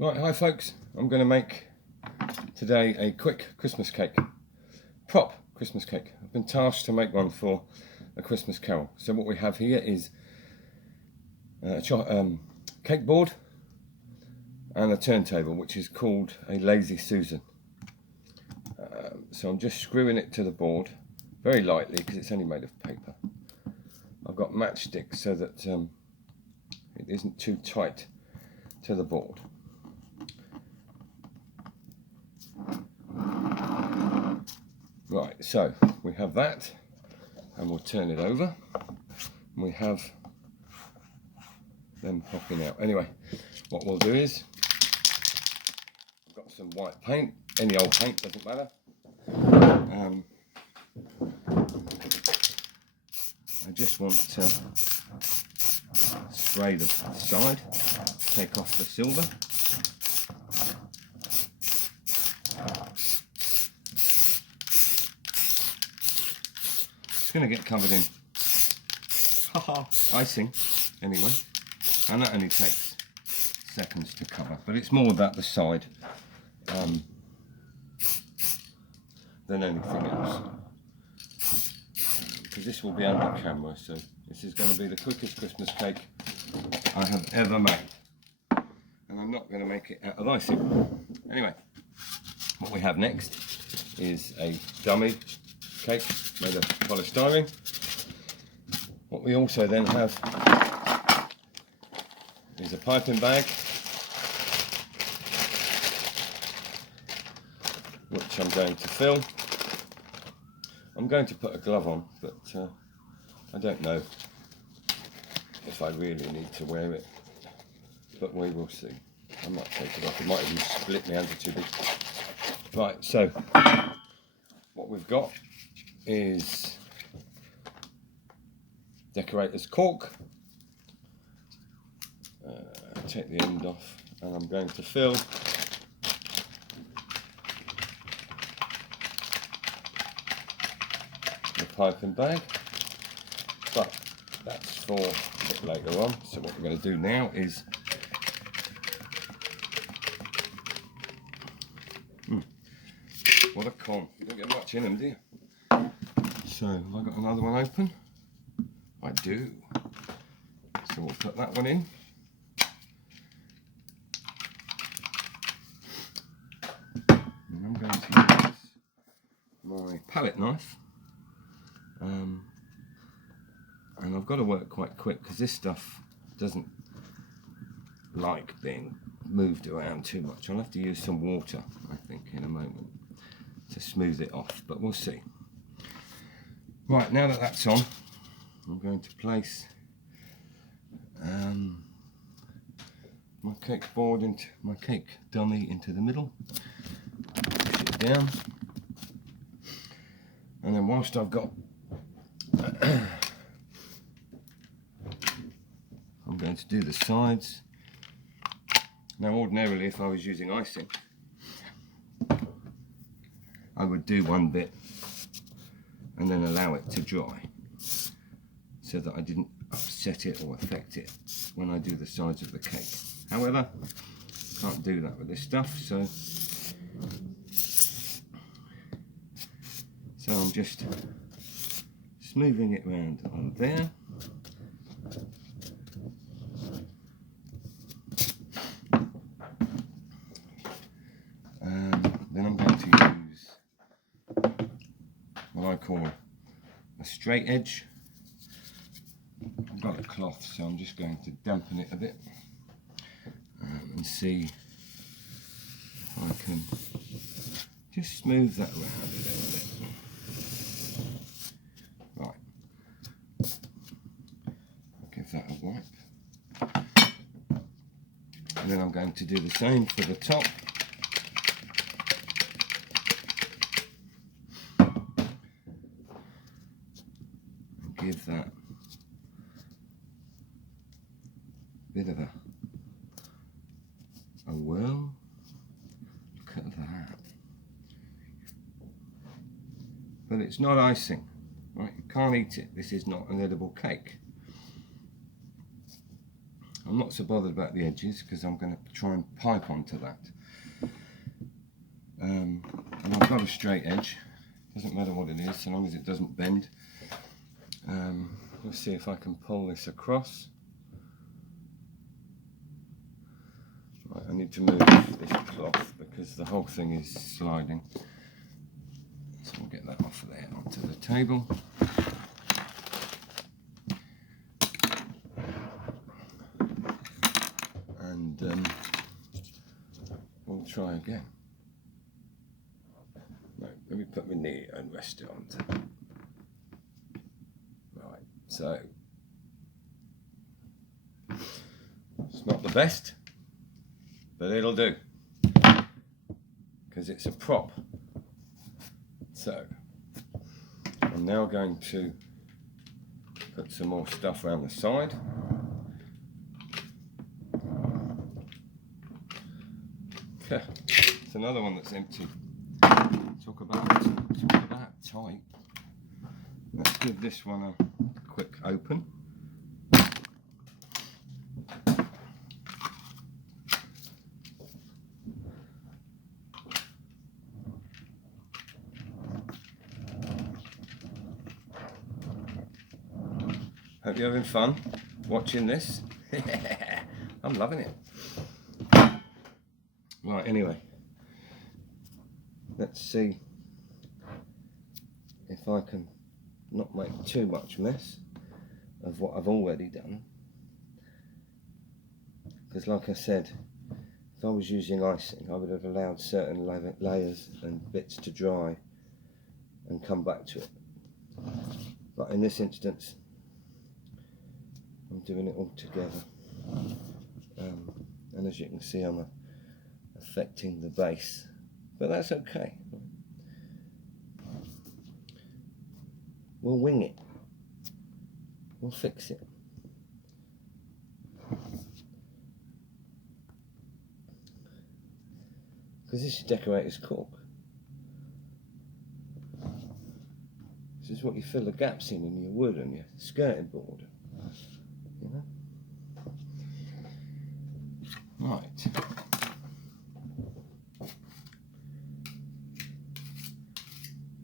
Right, hi folks, I'm going to make today a quick Christmas cake, prop Christmas cake. I've been tasked to make one for a Christmas carol. So what we have here is a cake board and a turntable, which is called a Lazy Susan. So I'm just screwing it to the board very lightly because it's only made of paper. I've got matchsticks so that it isn't too tight to the board. Right, so we have that, and we'll turn it over. And we have them popping out. Anyway, what we'll do is, I've got some white paint, any old paint, doesn't matter. I just want to spray the side, take off the silver. It's going to get covered in icing anyway, and that only takes seconds to cover, but it's more about the side than anything else, because this will be under camera, so this is going to be the quickest Christmas cake I have ever made, and I'm not going to make it out of icing. Anyway, what we have next is a dummy cake made of polystyrene. What we also then have is a piping bag, which I'm going to fill. I'm going to put a glove on, but I don't know if I really need to wear it, but we will see. I might take it off, it might even split my hands are too big. Right, so what we've got is decorators caulk. Take the end off, and I'm going to fill the piping bag, but that's for a bit later on. So what we're going to do now is what a con, you don't get much in them, do you? So have I got another one open? I do. So we'll put that one in. And I'm going to use my palette knife. And I've got to work quite quick because this stuff doesn't like being moved around too much. I'll have to use some water, I think, in a moment to smooth it off, but we'll see. Right, now that that's on, I'm going to place my cake board into my cake dummy into the middle, push it down, and then whilst I've got I'm going to do the sides. Now ordinarily if I was using icing I would do one bit and then allow it to dry so that I didn't upset it or affect it when I do the sides of the cake. However, can't do that with this stuff, so I'm just smoothing it around on there. Then I'm going to use what I call a straight edge. I've got a cloth, so I'm just going to dampen it a bit and see if I can just smooth that around a little bit. Right, I'll give that a wipe, and then I'm going to do the same for the top. Give that bit of a whirl. Look at that. But it's not icing, right? You can't eat it. This is not an edible cake. I'm not so bothered about the edges because I'm going to try and pipe onto that. And I've got a straight edge, doesn't matter what it is, so long as it doesn't bend. Let's see if I can pull this across. Right, I need to move this cloth because the whole thing is sliding. So we'll get that off of there onto the table. And we'll try again. Right, let me put my knee and rest it onto. Right, so it's not the best, but it'll do because it's a prop. So I'm now going to put some more stuff around the side. It's another one that's empty. Talk about tight. Let's give this one a quick open. Hope you're having fun watching this. I'm loving it. Right, anyway, let's see if I can not make too much mess of what I've already done. Because like I said, if I was using icing, I would have allowed certain layers and bits to dry and come back to it. But in this instance, I'm doing it all together. And as you can see, I'm affecting the base, but that's okay. We'll wing it. We'll fix it. Because this is decorator's caulk. This is what you fill the gaps in your wood and your skirting board. You know? Right.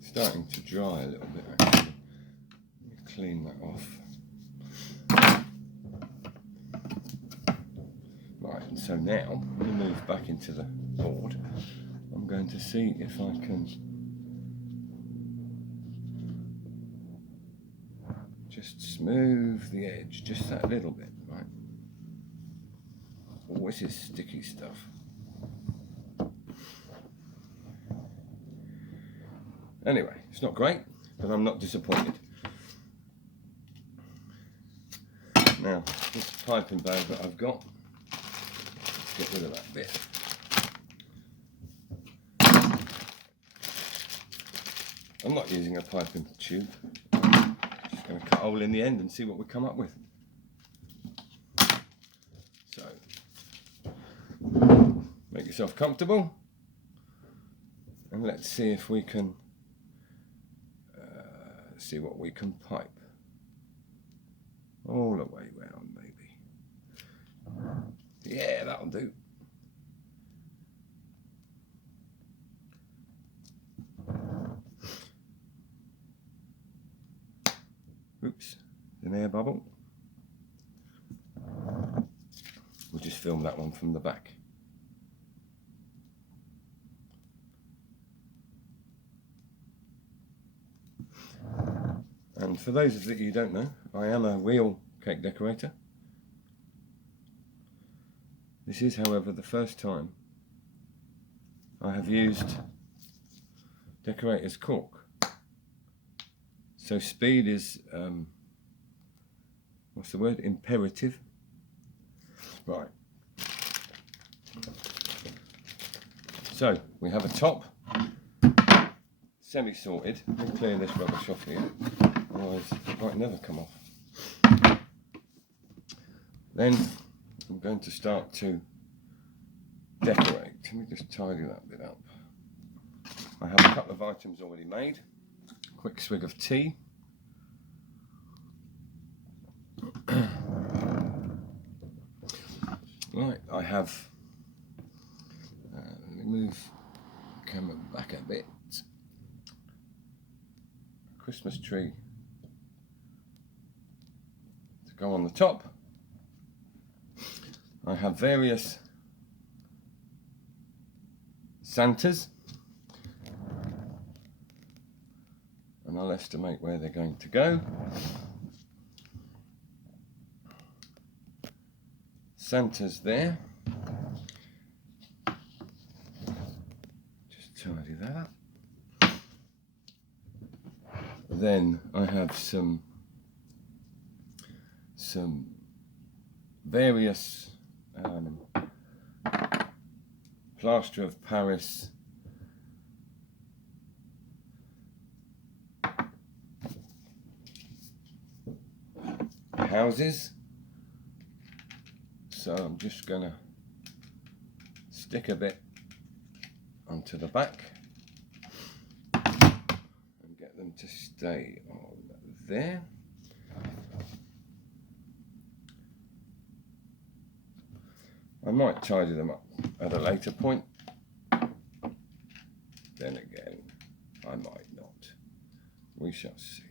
Starting to dry a little bit actually. Let me clean that off. Right, and so now we move back into the board. I'm going to see if I can just smooth the edge, just that little bit, right? Oh, this is sticky stuff. Anyway, it's not great, but I'm not disappointed. Now, this piping bag that I've got, let's get rid of that bit. I'm not using a piping tube. I'm just going to cut a hole in the end and see what we come up with. So, make yourself comfortable, and let's see if we can see what we can pipe all the way round, maybe. Yeah, that'll do. Oops, an air bubble. We'll just film that one from the back. And for those of you who don't know, I am a real cake decorator. This is, however, the first time I have used decorator's caulk. So speed is, what's the word? Imperative. Right. So we have a top, semi-sorted. Let me clear this rubbish off here, otherwise it might never come off. Then I'm going to start to decorate. Let me just tidy that bit up. I have a couple of items already made. Quick swig of tea. Right, I have, let me move the camera back a bit. Christmas tree to go on the top. I have various Santas, and I'll estimate where they're going to go. Santa's there. Just tidy that up. Then I have some various plaster of Paris houses. So I'm just gonna stick a bit onto the back and get them to stay on there. I might tidy them up at a later point. Then again, I might not. We shall see.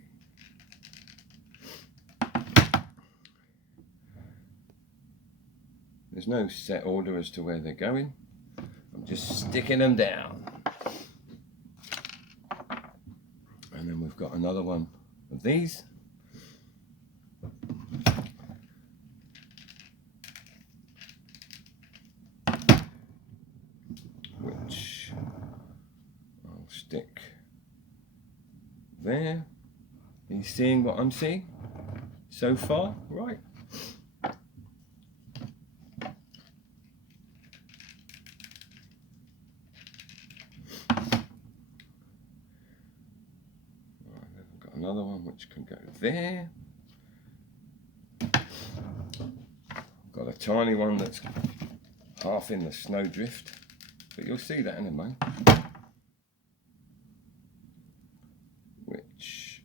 There's no set order as to where they're going. I'm just sticking them down. And then we've got another one of these. Which I'll stick there. Are you seeing what I'm seeing so far? Right. Another one which can go there. Got a tiny one that's half in the snowdrift, but you'll see that in a moment. Which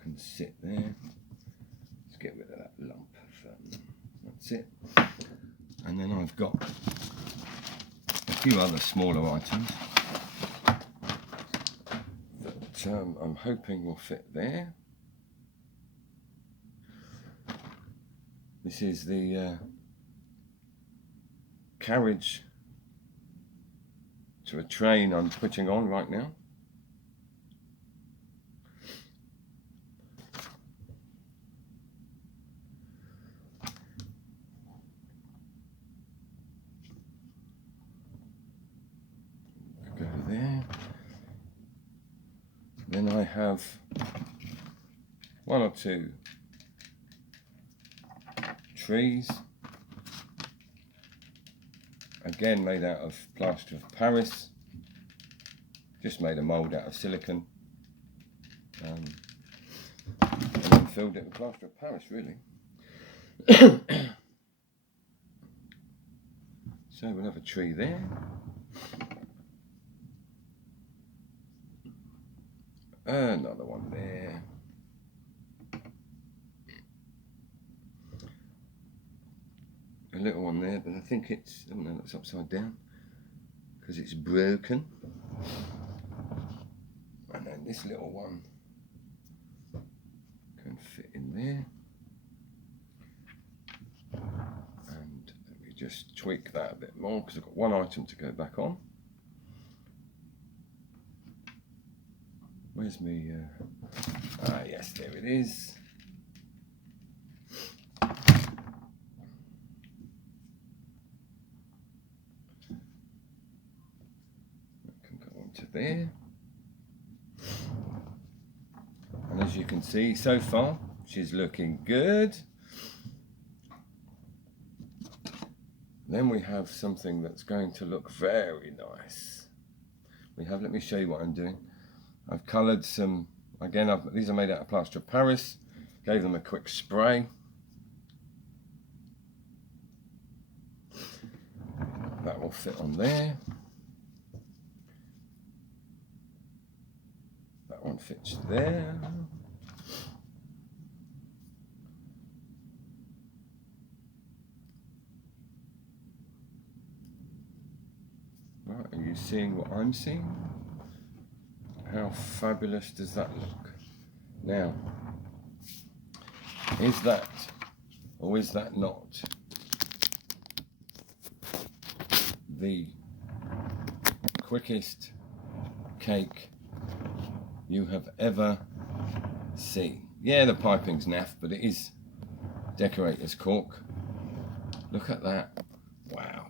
can sit there. Let's get rid of that lump. That's it. And then I've got a few other smaller items. I'm hoping will fit there. This is the carriage to a train I'm putting on right now. Go there. Then I have one or two trees, again made out of plaster of Paris, just made a mould out of silicone, and then filled it with plaster of Paris, really. So we'll have a tree there. Another one there. A little one there, but I think it's, oh no, it's upside down because it's broken. And then this little one can fit in there. And let me just tweak that a bit more because I've got one item to go back on. Where's me? Yes, there it is. That can go onto there. And as you can see, so far, she's looking good. Then we have something that's going to look very nice. Let me show you what I'm doing. I've coloured some, again, these are made out of plaster of Paris, gave them a quick spray. That will fit on there. That one fits there. you seeing what I'm seeing? How fabulous does that look? Now, is that, or is that not, the quickest cake you have ever seen? Yeah, the piping's naff, but it is decorators caulk. Look at that. Wow.